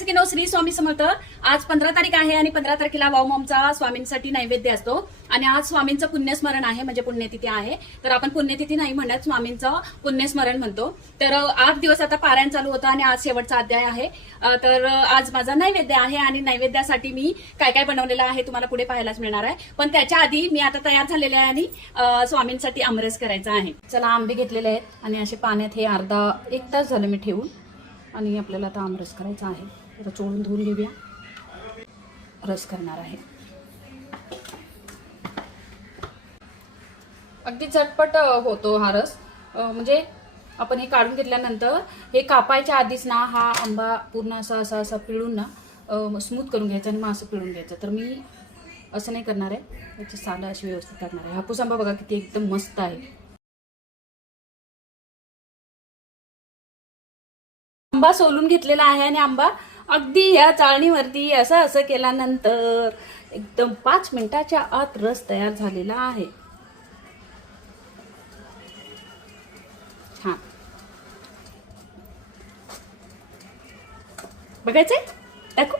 सगळ्यांनो, श्री स्वामी समर्थ. आज 15 तारीख आहे आणि 15 तारखेला वावमामचा स्वामींसाठी नैवेद्य असतो आणि आज स्वामींचं पुण्यस्मरण आहे, म्हणजे पुण्यतिथी आहे. तर आपण पुण्यतिथी नाही म्हणत, स्वामींचं पुण्यस्मरण म्हणतो. तर 8 दिवस आता पारायण चालू होतं आणि आज शेवटचा अध्याय आहे. तर आज माझा नैवेद्य आहे आणि नैवेद्यासाठी मी काय काय बनवलेलं आहे तुम्हाला पुढे पाहायलाच मिळणार आहे. पण त्याच्या आधी मी आता तयार झालेले आहे आणि स्वामींसाठी आमरस करायचा आहे. चला, आंबे घेतलेले आहेत आणि असे पाण्यात हे अर्धा 1 तास झालं मी ठेवून, आणि आपल्याला आता आमरस करायचा आहे. आता चोळून धुवून घेऊया. रस करणार आहे. अगदी झटपट होतो हा रस. म्हणजे आपण हे काढून घेतल्यानंतर हे कापायच्या आधीच ना हा आंबा पूर्ण असा पिळून ना स्मूथ करून घ्यायचा आणि मग असं पिळून घ्यायचं. तर मी असं नाही करणार आहे, याची सालं अशी व्यवस्थित करणार आहे. हापूस आंबा बघा किती एकदम मस्त आहे. आंबा सोलून घेतलेला आहे आणि आंबा अगदी या चाळणीवरती असं केल्यानंतर एकदम 5 मिनिटाच्या आत रस तयार झालेला आहे. छान बघायचंय, टाकू.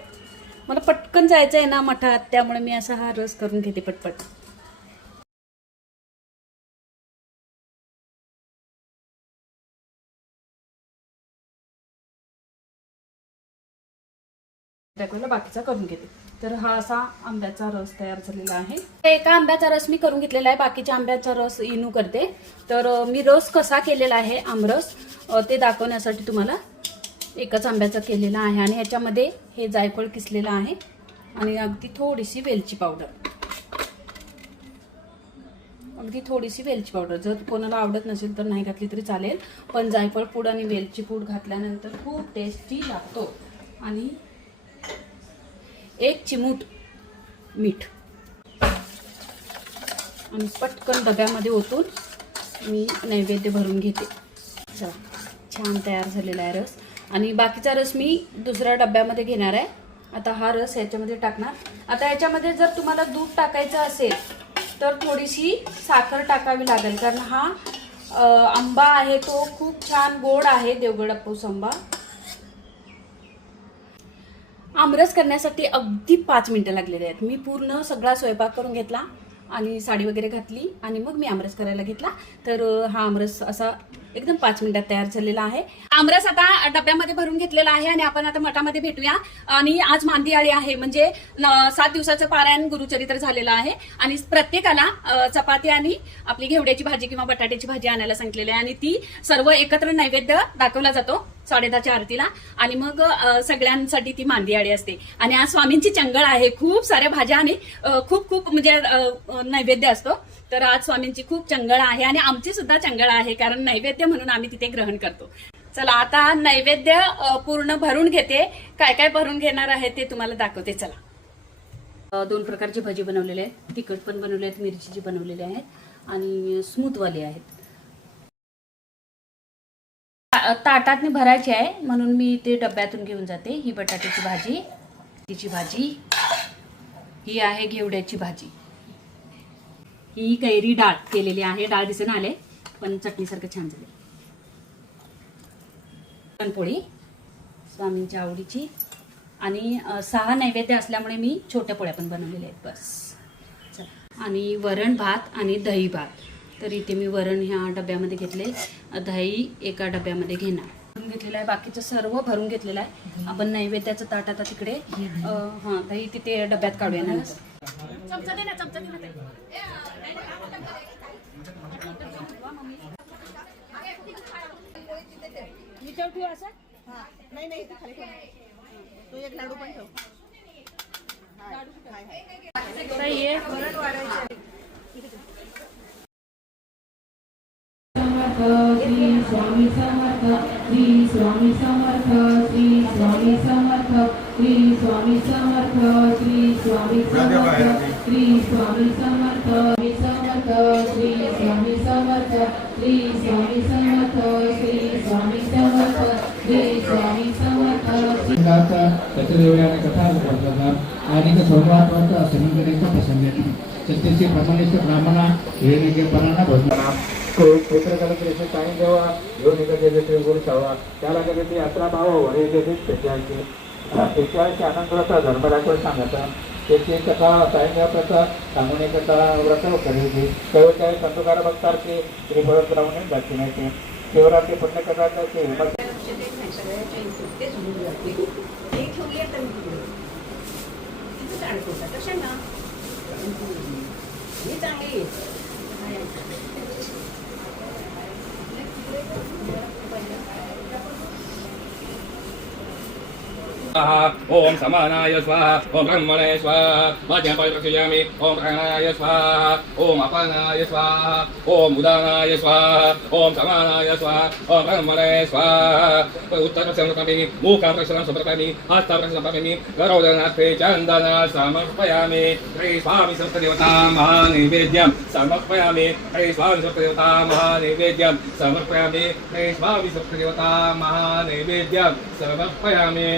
मला पटकन जायचंय ना मठात, त्यामुळे मी असा हा रस करून घेते पटपट. त्यावेळेला बाकीचा करून घेते. तर हा असा आंब्याचा रस तयार झालेला आहे. एका आंब्याचा रस मी करून घेतलेला आहे, बाकीच्या आंब्याचा रस इनू करते. तर मी रस कसा केलेला आहे आमरस ते दाखवण्यासाठी तुम्हाला एकच आंब्याचा केलेला आहे. आणि ह्याच्यामध्ये हे जायफळ किसलेलं आहे आणि अगदी थोडीशी वेलची पावडर, जर कोणाला आवडत नसेल तर नाही घातली तरी चालेल, पण जायफळ पूड आणि वेलची पूड घातल्यानंतर खूप टेस्टी लागतो. आणि 1 चिमूट मीठ आणि पटकन डब्यामध्ये ओतून मी नैवेद्य भरून घेते. चला, छान तयार झालेला आहे रस. आणि बाकीचा रस मी दुसऱ्या डब्यामध्ये घेणार आहे. आता हा रस याच्यामध्ये टाकणार. आता याच्यामध्ये जर तुम्हाला दूध टाकायचं असेल तर थोडीशी साखर टाकावी लागेल, कारण हा आंबा आहे तो खूप छान गोड आहे, देवगड हापूस आंबा. आमरस करण्यासाठी अगदी 5 मिनिटं लागलेले आहेत. मी पूर्ण सगळा स्वयंपाक करून घेतला आणि साडी वगैरे घातली आणि मग मी आमरस करायला घेतला. तर हा आमरस असा एकदम 5 मिनिटात तयार झालेला आहे. आमरस आता डब्यामध्ये भरून घेतलेला आहे आणि आपण आता मठामध्ये भेटूया. आणि आज मांदियाळी आहे, म्हणजे 7 दिवसाचं पारायण गुरुचरित्र झालेलं आहे आणि प्रत्येकाला चपाती आणि आपली घेवड्याची भाजी किंवा बटाट्याची भाजी आणायला सांगितलेली आहे. आणि ती सर्व एकत्र नैवेद्य दाखवला जातो 10:30च्या आरतीला आणि मग सगळ्यांसाठी ती मांदियाळी असते. आणि आज स्वामींची चंगळ आहे, खूप साऱ्या भाज्या आणि खूप म्हणजे नैवेद्य असतो. तर आज स्वामींची खूप चंगळ आहे आणि आमची सुद्धा चंगळ आहे, कारण नैवेद्य म्हणून आम्ही तिथे ग्रहण करतो. चला, आता नैवेद्य पूर्ण भरून घेते. काय काय भरून घेणार आहे ते तुम्हाला दाखवते. चला, 2 प्रकारची भाजी बनवलेली आहेत. तिखट पण बनवले आहेत, मिरचीची बनवलेली आहेत आणि स्मूथवाले आहेत. ताटातनी भरायची आहे म्हणून मी ते डब्यातून घेऊन जाते. ही बटाट्याची भाजी, तिची भाजी, ही आहे घेवड्याची भाजी, ही कैरी डाळ केलेली आहे. डाळ दिसून आले पण चटणीसारखं छान झाले. पुरणपोळी स्वामींच्या आवडीची. आणि 6 नैवेद्य असल्यामुळे मी छोट्या पोळ्या पण बनवलेल्या आहेत बस. चला, आणि वरण भात आणि दही भात. तर इथे मी वरण ह्या डब्यामध्ये घेतले, दही एका डब्यामध्ये घेणार. भरून घेतलेलं आहे, बाकीचं सर्व भरून घेतलेलं आहे. आपण नैवेद्याचं ताट आता तिकडे दही तिथे डब्यात काढूया ना. ठेवू असं नाही तो एक लाडू पण ठेव. सही आहे. श्री स्वामी समर्थ, श्री स्वामी समर्थ, श्री स्वामी समर्थ, श्री स्वामी समर्थ, श्री स्वामी समर्थ, श्री स्वामी समर्थ, श्री समर्थ, श्री स्वामी समर्थ, श्री स्वामी समर्थ, श्री स्वामी समर्थ, श्री स्वामी समर्थ. त्याच्या कथा पडतात आणि सर्वात समीकरण प्रसंग सत्यचे प्रमाणित ब्राह्मणा हे पराणा भोजना पुत्रकालचे काही जेव्हा घेऊन गुरु सवा त्याला कधी ती यात्रा भाव वरे त्याची त्याच्याशी आनंद व्रत धर्मराजवर सांगायचा त्याची कथा सायंकाळ प्रथा सांगून कथा व्रत करायची त्यावेळी काय संतोकार भक्तारचे श्रीफळत राहून दाखिण्याचे शिवरात्री पुण्यकथा त्याचे ओम समानाय स्वाहा ओम ब्रह्मणे स्वाहा मध्यम परिप्रक्षयामि ओम प्राणाय स्वाहा ओम अपानाय स्वाहा ओम उदानाय स्वाहा ओम समानाय स्वाहा ओम ब्रह्मणे स्वाहा उत्तरप्रक्षं समर्पयामि मुखं प्रक्षं समर्पयामि हस्तं प्रक्षं समर्पयामि गौरवनाथे चन्दन समर्पयामि श्री स्वामी सर्वदेवता महानैवेद्यं समर्पयामि श्री स्वामी सर्वदेवता महानैवेद्यं समर्पयामि श्री स्वामी सर्वदेवता महानैवेद्यं समर्पयामि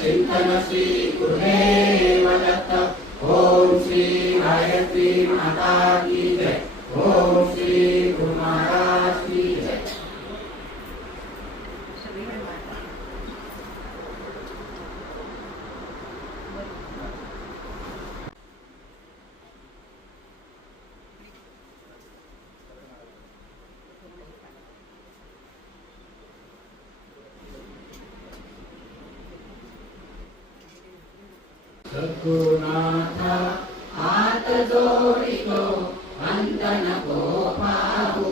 चिंतन श्री गुरुदेव दत्त ओम श्री गायत्री माता की जय, ओम श्री गुरु महाराज की जय। सद्गुरुनाथा हात जोडितो अंत नको पाहू,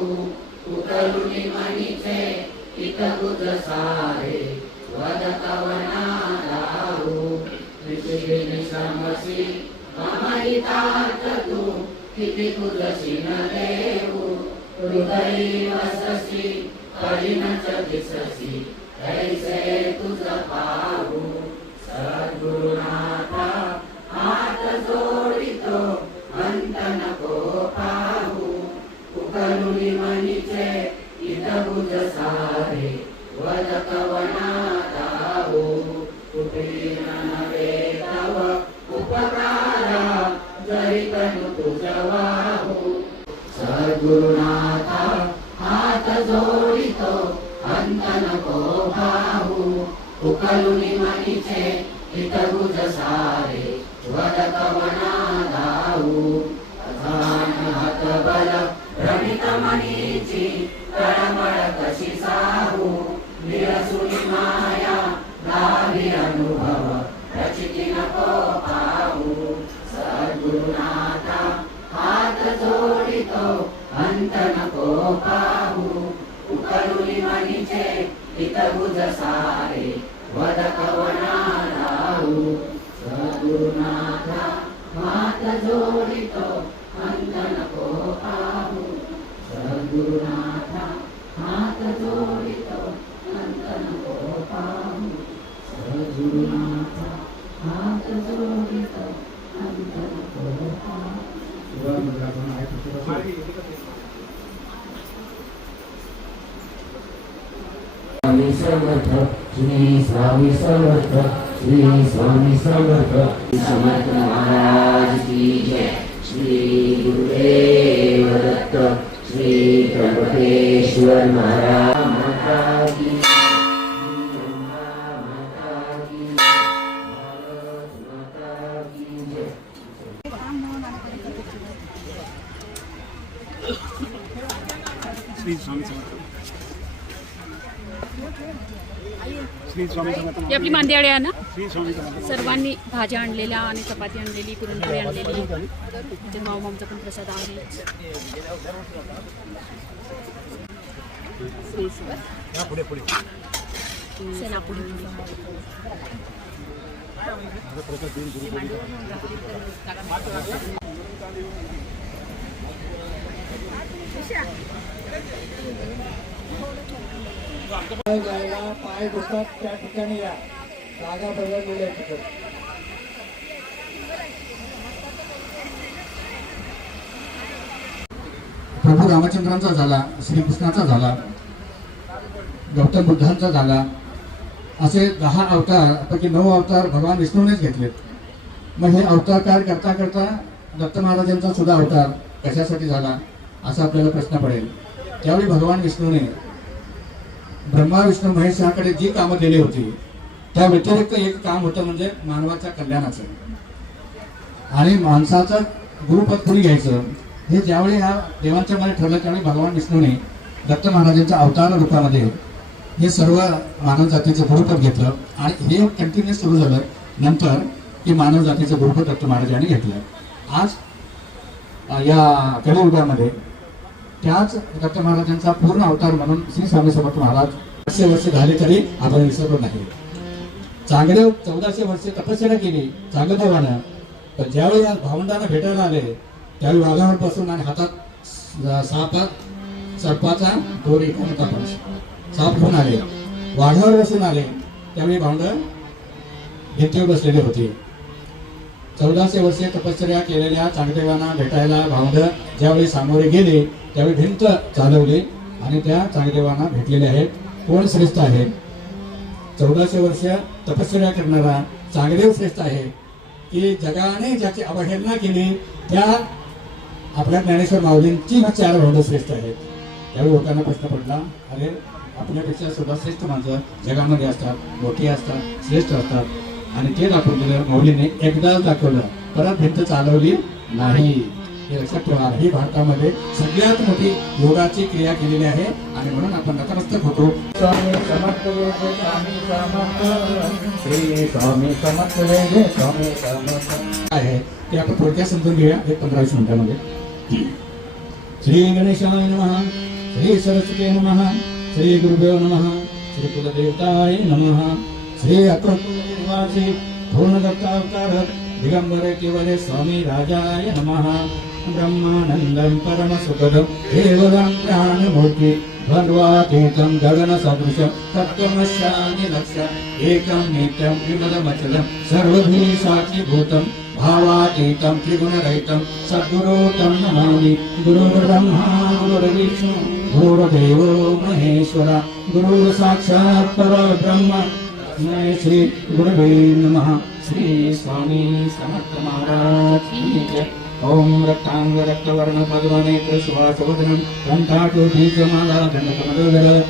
उतरुनी मनीचे इत गुज सारे वद कवना लावू, त्रिशूलिनी समसी अमरितार्थ तू किती कुलशीन देऊ, हृदयी वससी कळीनच दिससी ऐसे तुझ पाहू। सद्गुरुनाथा हात जोडितो अंत नको पाहू, उकलुनी मनीचे इत गुज सारे वद कवना लावू, कुठे नव्हे तव उपकारा जरी तनु तुझ वाहू। सद्गुरुनाथा हात जोडितो अंत नको पाहू, उकलुनी मनीचे इत गुज सारे वद कवना लावू, अजान हात बल भ्रमित मनीची तळमळ कशी साहू, निरसुनी माया लावी अनुभव रचिती नको पाहू। सद्गुरुनाथा हात जोडितो अंत नको पाहू, उकलुनी मनीचे इत गुज सारे वद कवना लावू। सद्गुरुनाथा हात जोडितो अंत नको पाहू, सद्गुरुनाथा हात जोडितो अंत नको पाहू, सद्गुरुनाथा हात जोडितो अंत नको पाहू। स्वामी समर्थ, श्री स्वामी समर्थ, श्री स्वामी समर्थ, समर्थ महाराज की जय। श्री गुरुदेव दत्त, श्री त्र्यंबकेश्वर महाराज माता की, माता की, भारत माता की जय। श्री स्वामी समर्थ, श्री स्वामी समर्थ, ही आपली मांदियाळी आहे ना, श्री स्वामी समर्थ। सर्वांनी भाज्या आणलेल्या आणि चपाती आणलेली, पुरणपोळी आणलेली, म्हणजे माऊमामचा पण प्रसाद आहे। सेनापुरी जायला पाय दुखतात त्या ठिकाणी या, जागा बदललेल्या तिथे। प्रभू रामचंद्रांचा झाला, श्रीकृष्णाचा झाला, गौतम बुद्धांचा झाला, असे 10 अवतार पैकी 9 अवतार भगवान विष्णूनेच घेतलेत। मग हे अवतार काय करता करता दत्त महाराजांचा सुद्धा अवतार कशासाठी झाला असा आपल्याला प्रश्न पडेल। त्यावेळी भगवान विष्णूने ब्रह्मा विष्णू महेश याकडे जी कामं दिली होती त्या व्यतिरिक्त एक काम होतं, म्हणजे मानवाच्या कल्याणाचं आणि माणसाचं गुरुपद कुणी घ्यायचं हे ज्यावेळी ह्या देवांच्या मध्ये ठरलं त्यावेळी भगवान विष्णूने दत्त महाराजांच्या अवतार रूपामध्ये हे सर्व मानव जातीचं गुरुपद घेतलं आणि हे कंटिन्युअस सुरू झालं। नंतर की मानव जातीचं गुरुपद दत्त महाराजांनी घेतलं। आज या कलियुगामध्ये त्याच दत्त महाराजांचा पूर्ण अवतार म्हणून श्री स्वामी समर्थ महाराज 500 वर्ष झाले तरी आपण विसरलो नाही। चांगले 1400 वर्षे तपश्चर्या केली चांगदेवानं, पण ज्यावेळी या भावंडांना भेटायला आले त्यावेळी वाघावर बसून आणि हातात सर्पाचा दोरी साप घेऊन आले, वाघावर बसून आले, त्यावेळी भावंड भिंतीवर बसलेले होते। 1400 वर्षे तपश्चर्या केलेल्या चांगदेवांना भेटायला भावंड ज्यावेळी सामोरे गेले त्यावेळी भिंत चालवली आणि त्या चांगदेवांना भेटलेले आहेत। कोण श्रेष्ठ आहे? 1400 वर्ष तपश्चर्या करणारा चांगदेव श्रेष्ठ आहे की जगाने ज्याची अवहेलना केली त्या आपल्या ज्ञानेश्वर माऊलींची विचार होणं श्रेष्ठ आहेत. त्यावेळी लोकांना प्रश्न पडला, अरे आपल्यापेक्षा सुद्धा श्रेष्ठ माणसं जगामध्ये असतात, मोठी असतात, श्रेष्ठ असतात आणि ते दाखवून दिलं माऊलीने. एकदाच दाखवलं, परत भिंत चालवली नाही. हे लक्षात ठेवा. ही भारतामध्ये सगळ्यात मोठी योगाची क्रिया केलेली आहे आणि म्हणून आपण नतमस्तक होतो. स्वामी समर्थ जय जय स्वामी समर्थ श्री स्वामी समर्थ जय जय स्वामी समर्थ. काय आहे ते आपण थोडक्यात समजून घेऊया एक 15-20 मिनिटांमध्ये. श्री गणेशाय नमः, श्री सरस्वती नमः, श्री गुरुदेव नमः, श्री कुलदेवताय नमः, श्री अक्रोटपुर निवासी पूर्णदत्तावतार दिगंबर केवले स्वामी राजाय नमः. ब्रह्मानंदं परमसुखदं केवलं ज्ञानमूर्ति द्वन्द्वातीतं गगनसदृशं तत्त्वमस्यामि लक्ष्यम् एकं नित्यं विमलमचलं सर्वधि साक्षीभूतं भावातीतं त्रिगुणरहितं सद्गुरो तं नमामि. गुरुर्ब्रह्मा गुरुर्विष्णु गुरुर्देवो महेश्वरा गुरुर्साक्षात् परब्रह्म तस्मै श्री गुरवे नमः. श्री स्वामी समर्थ महाराज की जय. ओम रक्तांग रक्तवर्ण पद्मनेत्र सुवासवदनं कंठाटु बीजमाला दंडकमलोदर